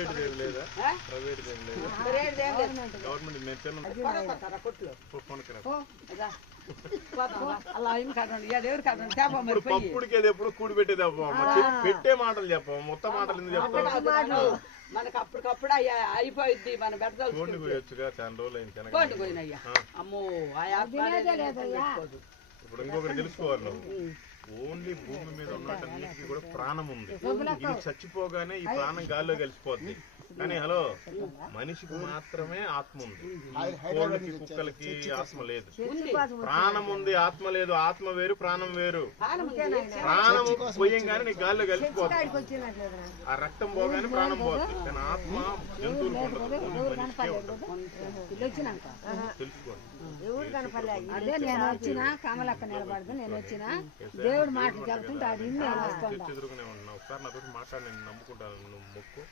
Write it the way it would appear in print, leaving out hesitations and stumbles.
private లేదా private government ఎప్పుడు కూడి పెట్టేది పెట్టే మాటలు చెప్పాము మొత్తం మాటలు ఎందుకు చెప్తాము మనకు అప్పటికప్పుడు అయిపోయింది మన బెడదలు పోయొచ్చుగా చాలా రోజులు అయింది పోయినయ్యా అమ్మో ఇప్పుడు ఇంకొకటి తెలుసుకోవాలి నువ్వు ఓన్లీ భూమి మీద ఉన్నటన్నిటికీ కూడా ప్రాణం ఉంది ఇది చచ్చిపోగానే ఈ ప్రాణం గాల్లో కలిసిపోద్ది కానీ హలో మనిషికి మాత్రమే ఆత్మ ఉంది కోళ్ళకి కుక్కలకి ఆత్మ లేదు ప్రాణం ఉంది ఆత్మ లేదు ఆత్మ వేరు ప్రాణం వేరు ప్రాణం పోయంగానే నీకు గాల్లో కలిసిపోద్ది ఆ రక్తం పోగానే ప్రాణం పోద్ది కానీ ఆత్మ జంతువులకు ఉండదు తెలుసుకోండి అదే నేను వచ్చిన కమలక్క నిలబడదు నేను వచ్చిన దేవుడు మాట చెప్తుంటే అది ఎదురుగానే ఉన్నా ఒకసారి నాతో మాట్లాడి నేను నమ్ముకుంటాను నువ్వు మొక్కు